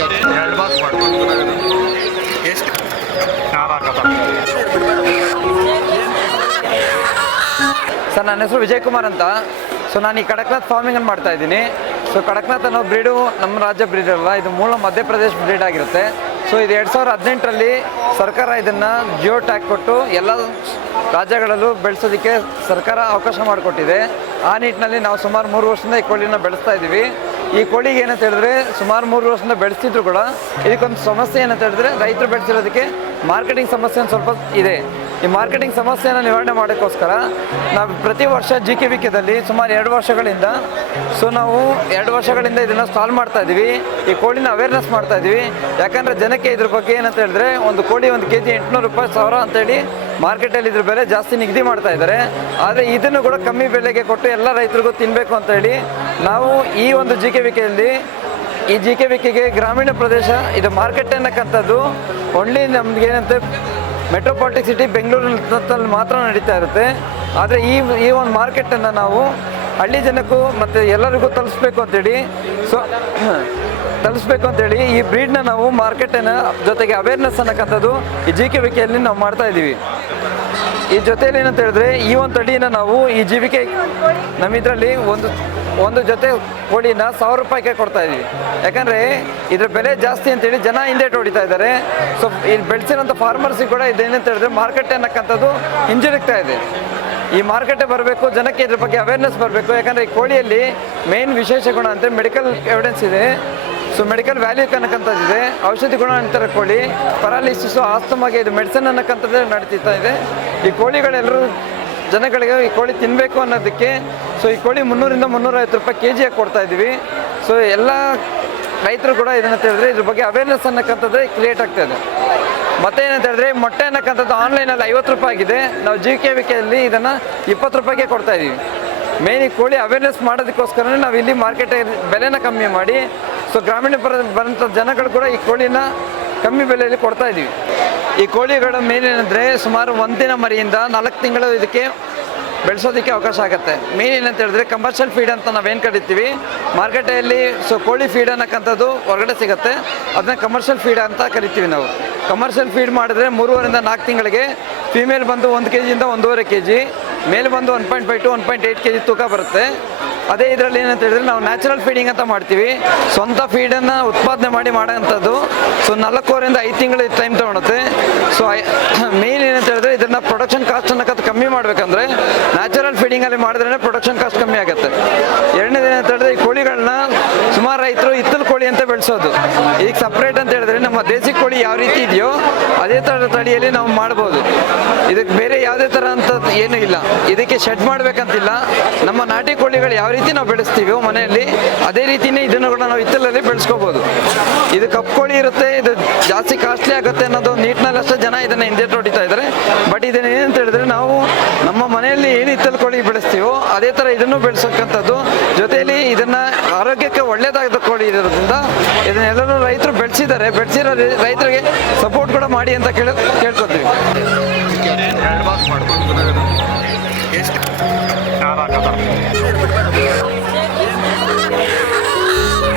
2 box ಮಾಡ್ಕೊಂಡು ಎಷ್ಟು sir, ನನ್ನ ಹೆಸರು ವಿಜಯ್ ಕುಮಾರ್ ಅಂತ. ಸೊ ನಾನು ಈ ಕಡಕ್ನಾಥ್ ಫಾರ್ಮಿಂಗನ್ನು ಮಾಡ್ತಾ ಇದ್ದೀನಿ. ಸೊ ಕಡಕ್ನಾಥ್ ಅನ್ನೋ ಬ್ರೀಡು ನಮ್ಮ ರಾಜ್ಯ ಬ್ರೀಡ್ ಅಲ್ಲ, ಇದು ಮೂಲ ಮಧ್ಯಪ್ರದೇಶ ಬ್ರೀಡ್ ಆಗಿರುತ್ತೆ. ಸೊ ಇದು 2018ರಲ್ಲಿ ಸರ್ಕಾರ ಇದನ್ನು ಜಿಯೋ ಟ್ಯಾಗ್ ಕೊಟ್ಟು ಎಲ್ಲ ರಾಜ್ಯಗಳಲ್ಲೂ ಬೆಳೆಸೋದಕ್ಕೆ ಸರ್ಕಾರ ಅವಕಾಶ ಮಾಡಿಕೊಟ್ಟಿದೆ. ಆ ನಿಟ್ಟಿನಲ್ಲಿ ನಾವು ಸುಮಾರು 3 ವರ್ಷದಿಂದ ಈ ಕೋಳಿನ ಬೆಳೆಸ್ತಾ ಇದ್ದೀವಿ. ಈ ಕೋಳಿಗೆ ಏನಂತ ಹೇಳಿದ್ರೆ ಸುಮಾರು 3 ವರ್ಷದಿಂದ ಬೆಳೆಸ್ತಿದ್ರು ಕೂಡ ಇದಕ್ಕೊಂದು ಸಮಸ್ಯೆ ಏನಂತ ಹೇಳಿದ್ರೆ ರೈತರು ಬೆಳೆಸಿರೋದಕ್ಕೆ ಮಾರ್ಕೆಟಿಂಗ್ ಸಮಸ್ಯೆ ಒಂದು ಸ್ವಲ್ಪ ಇದೆ. ಈ ಮಾರ್ಕೆಟಿಂಗ್ ಸಮಸ್ಯೆಯನ್ನು ನಿವಾರಣೆ ಮಾಡೋಕ್ಕೋಸ್ಕರ ನಾವು ಪ್ರತಿ ವರ್ಷ GKVKದಲ್ಲಿ ಸುಮಾರು 2 ವರ್ಷಗಳಿಂದ ನಾವು 2 ವರ್ಷಗಳಿಂದ ಇದನ್ನು ಸಾಲ್ವ್ ಮಾಡ್ತಾ ಇದ್ದೀವಿ. ಈ ಕೋಳಿನ ಅವೇರ್ನೆಸ್ ಮಾಡ್ತಾ ಇದ್ದೀವಿ. ಯಾಕಂದರೆ ಜನಕ್ಕೆ ಇದ್ರ ಬಗ್ಗೆ ಏನಂತ ಹೇಳಿದ್ರೆ ಒಂದು ಕೋಳಿ 1 kg 800 ರೂಪಾಯಿ 1000 ಅಂತೇಳಿ ಮಾರ್ಕೆಟಲ್ಲಿ ಇದ್ರ ಬೆಲೆ ಜಾಸ್ತಿ ನಿಗದಿ ಮಾಡ್ತಾ ಇದ್ದಾರೆ. ಆದರೆ ಇದನ್ನು ಕೂಡ ಕಮ್ಮಿ ಬೆಲೆಗೆ ಕೊಟ್ಟು ಎಲ್ಲ ರೈತರಿಗೂ ತಿನ್ನಬೇಕು ಅಂತೇಳಿ ನಾವು ಈ ಒಂದು GKVKಯಲ್ಲಿ ಈ GKVKಗೆ ಗ್ರಾಮೀಣ ಪ್ರದೇಶ ಇದು ಮಾರ್ಕೆಟ್ ಅನ್ನಕ್ಕಂಥದ್ದು ಓನ್ಲಿ ನಮ್ಗೆ ಏನಂತೆ ಮೆಟ್ರೋಪಾಲಿಟಿಕ್ ಸಿಟಿ ಬೆಂಗಳೂರಿನಲ್ಲಿ ಮಾತ್ರ ನಡೀತಾ ಇರುತ್ತೆ. ಆದರೆ ಈ ಒಂದು ಮಾರ್ಕೆಟನ್ನು ನಾವು ಹಳ್ಳಿ ಜನಕ್ಕೂ ಮತ್ತು ಎಲ್ಲರಿಗೂ ತಲುಪಿಸ್ಬೇಕು ಅಂತೇಳಿ ಈ ಬ್ರೀಡ್ನ ನಾವು ಮಾರ್ಕೆಟಿನ ಜೊತೆಗೆ ಅವೇರ್ನೆಸ್ ಅನ್ನಕ್ಕಂಥದ್ದು ಈ GKVKಯಲ್ಲಿ ನಾವು ಮಾಡ್ತಾ ಇದ್ದೀವಿ. ಈ ಜೊತೆಯಲ್ಲಿ ಏನಂತ ಹೇಳಿದ್ರೆ ಈ ಒಂದು ತಡಿನ ನಾವು ಈ GKVK ನಮ್ಮ ಇದರಲ್ಲಿ ಒಂದು ಜೊತೆ ಕೋಳಿನ 1000 ರೂಪಾಯಿಗೆ ಕೊಡ್ತಾ ಇದ್ದೀವಿ. ಯಾಕಂದರೆ ಇದ್ರ ಬೆಲೆ ಜಾಸ್ತಿ ಅಂತೇಳಿ ಜನ ಹಿಂದೆ ಹೊಡಿತಾ ಇದ್ದಾರೆ. ಸೊ ಇಲ್ಲಿ ಬೆಳೆಸಿರೋಂಥ ಫಾರ್ಮರ್ಸಿಗೆ ಕೂಡ ಇದೇನಂತ ಹೇಳಿದ್ರೆ ಮಾರ್ಕೆಟ್ ಅನ್ನಕ್ಕಂಥದ್ದು ಹಿಂಜರಿಗ್ತಾ ಇದೆ. ಈ ಮಾರ್ಕೆಟೇ ಬರಬೇಕು, ಜನಕ್ಕೆ ಇದ್ರ ಬಗ್ಗೆ ಅವೇರ್ನೆಸ್ ಬರಬೇಕು. ಯಾಕಂದರೆ ಈ ಕೋಳಿಯಲ್ಲಿ ಮೇನ್ ವಿಶೇಷ ಗುಣ ಅಂತ ಮೆಡಿಕಲ್ ಎವಿಡೆನ್ಸ್ ಇದೆ. ಸೊ ಮೆಡಿಕಲ್ ವ್ಯಾಲ್ಯೂ ಅನ್ನಕ್ಕಂಥದ್ದಿದೆ. ಔಷಧಿ ಗುಣ ಅಂತಾರೆ ಕೋಳಿ, ಪರಾಲಿಸಿಸು, ಆಸ್ತಮಾಗೆ ಇದು ಮೆಡಿಸಿನ್ ಅನ್ನಕ್ಕಂಥದ್ದೇ ನಡೀತಾ ಇದೆ. ಈ ಕೋಳಿಗಳೆಲ್ಲರೂ ಜನಗಳಿಗೆ ಈ ಕೋಳಿ ತಿನ್ನಬೇಕು ಅನ್ನೋದಕ್ಕೆ ಸೊ ಈ ಕೋಳಿ 300ರಿಂದ 350 ರೂಪಾಯಿ kg ಕೊಡ್ತಾ ಇದ್ದೀವಿ. ಸೊ ಎಲ್ಲ ರೈತರು ಕೂಡ ಏನಂತ ಹೇಳಿದ್ರೆ ಇದ್ರ ಬಗ್ಗೆ ಅವೇರ್ನೆಸ್ ಅನ್ನಕ್ಕಂಥದ್ದೇ ಕ್ರಿಯೇಟ್ ಆಗ್ತಾ ಇದೆ. ಮತ್ತೆ ಏನಂತ ಹೇಳಿದ್ರೆ ಮೊಟ್ಟೆ ಅನ್ನಕ್ಕಂಥದ್ದು ಆನ್ಲೈನಲ್ಲಿ 50 ರೂಪಾಯಿ ಆಗಿದೆ. ನಾವು GKVKಯಲ್ಲಿ ಇದನ್ನು 20 ರೂಪಾಯಿಗೆ ಕೊಡ್ತಾ ಇದ್ದೀವಿ. ಮೇನ್ ಈ ಕೋಳಿ ಅವೇರ್ನೆಸ್ ಮಾಡೋದಕ್ಕೋಸ್ಕರನೇ ನಾವು ಇಲ್ಲಿ ಮಾರ್ಕೆಟ್ ಬೆಲೆನ ಕಮ್ಮಿ ಮಾಡಿ ಸೊ ಗ್ರಾಮೀಣ ಬರೋಂಥ ಜನಗಳು ಕೂಡ ಈ ಕೋಳಿನ ಕಮ್ಮಿ ಬೆಲೆಯಲ್ಲಿ ಕೊಡ್ತಾ ಇದ್ದೀವಿ. ಈ ಕೋಳಿಗಳ ಮೇಲೇನೆಂದರೆ ಸುಮಾರು 1 ದಿನ ಮರಿಯಿಂದ 4 ತಿಂಗಳು ಇದಕ್ಕೆ ಬೆಳೆಸೋದಕ್ಕೆ ಅವಕಾಶ ಆಗುತ್ತೆ. ಮೇನ್ ಏನಂತ ಹೇಳಿದ್ರೆ ಕಮರ್ಷಿಯಲ್ ಫೀಡ್ ಅಂತ ನಾವೇನು ಕರಿತೀವಿ ಮಾರ್ಕೆಟಲ್ಲಿ. ಸೊ ಕೋಳಿ ಫೀಡ್ ಅನ್ನಕ್ಕಂಥದ್ದು ಹೊರಗಡೆ ಸಿಗುತ್ತೆ, ಅದನ್ನ ಕಮರ್ಷಿಯಲ್ ಫೀಡ್ ಅಂತ ಕರಿತೀವಿ ನಾವು. ಕಮರ್ಷಿಯಲ್ ಫೀಡ್ ಮಾಡಿದ್ರೆ 3ರಿಂದ 4 ತಿಂಗಳಿಗೆ ಫೀಮೇಲ್ ಬಂದು 1 kg ಇಂದ 1.5 kg, ಮೇಲ್ ಬಂದು 1.5 to 1.8 kg ತೂಕ ಬರುತ್ತೆ. ಅದೇ ಇದರಲ್ಲಿ ಏನಂತ ಹೇಳಿದ್ರೆ ನಾವು ನ್ಯಾಚುರಲ್ ಫೀಡಿಂಗ್ ಅಂತ ಮಾಡ್ತೀವಿ. ಸ್ವಂತ ಫೀಡನ್ನು ಉತ್ಪಾದನೆ ಮಾಡೋಂಥದ್ದು. ಸೊ 4ರಿಂದ 5 ತಿಂಗಳು ಟೈಮ್ ತೊಗೊಳುತ್ತೆ. ಸೊ ಮೇನ್ ಏನಂತ ಹೇಳಿದ್ರೆ ಇದನ್ನು ಪ್ರೊಡಕ್ಷನ್ ಕಾಸ್ಟ್ ಅನ್ನೋದು ಕಮ್ಮಿ ಮಾಡಬೇಕಂದ್ರೆ ನ್ಯಾಚುರಲ್ ಫೀಡಿಂಗಲ್ಲಿ ಮಾಡಿದ್ರೆ ಪ್ರೊಡಕ್ಷನ್ ಕಾಸ್ಟ್ ಕಮ್ಮಿ ಆಗುತ್ತೆ. ಎರಡನೇದು ಏನಂತ ಹೇಳಿದ್ರೆ ಈ ಕೋಳಿಗಳನ್ನ ಸುಮಾರು ರೈತರು ಹಿತ್ತಲು ಕೋಳಿ ಅಂತ ಬೆಳೆಸೋದು. ಈಗ ಸಪ್ರೇಟ್ ಅಂತ ಹೇಳಿದ್ರೆ ನಮ್ಮ ದೇಸಿ ಕೋಳಿ ಯಾವ ರೀತಿ ಇದೆಯೋ ಅದೇ ಥರದ ತಳಿಯಲ್ಲಿ ನಾವು ಮಾಡ್ಬೋದು. ಇದಕ್ಕೆ ಬೇರೆ ಯಾವುದೇ ಥರ ಅಂಥದ್ದು ಏನೂ ಇಲ್ಲ. ಇದಕ್ಕೆ ಶೆಡ್ ಮಾಡಬೇಕಂತಿಲ್ಲ. ನಮ್ಮ ನಾಟಿ ಕೋಳಿಗಳು ಯಾವ ರೀತಿ ನಾವು ಬೆಳೆಸ್ತೀವೋ ಮನೆಯಲ್ಲಿ ಅದೇ ರೀತಿನೇ ಇದನ್ನು ಕೂಡ ನಾವು ಹಿತ್ತಲಲ್ಲಿ ಬೆಳೆಸ್ಕೋಬೋದು. ಇದು ಕಪ್ಪು ಕೋಳಿ ಇರುತ್ತೆ, ಇದು ಜಾಸ್ತಿ ಕಾಸ್ಟ್ಲಿ ಆಗುತ್ತೆ ಅನ್ನೋದು ನೀಟ್ನಲ್ಲಿ ಅಷ್ಟೇ ಜನ ಇದನ್ನು ಹಿಂದೆ ಹೊಡಿತಾ ಇದ್ದಾರೆ. ಬಟ್ ಇದನ್ನ ಏನಂತ ಹೇಳಿದ್ರೆ ನಾವು ನಮ್ಮ ಮನೆಯಲ್ಲಿ ಏನು ಹಿತ್ತಲು ಕೋಳಿ ಬೆಳೆಸ್ತೀವೋ ಅದೇ ಥರ ಇದನ್ನು ಬೆಳೆಸೋಕ್ಕಂಥದ್ದು. ಜೊತೆಯಲ್ಲಿ ಇದನ್ನು ಆರೋಗ್ಯಕ್ಕೆ ಒಳ್ಳೆಯದಾದ ಕೋಳಿ ಇರೋದ್ರಿಂದ ಇದನ್ನೆಲ್ಲರೂ ರೈತರು ಬೆಳೆಸಿದ್ದಾರೆ. ಬೆಳೆಸಿರೋ ರೈತರಿಗೆ ಸಪೋರ್ಟ್ ಕೂಡ ಮಾಡಿ ಅಂತ ಕೇಳ್ಕೊತೀವಿ. 2 ಬಾಕ್ಸ್ ಮಾಡ್ಕೊಂಡು ಎಷ್ಟು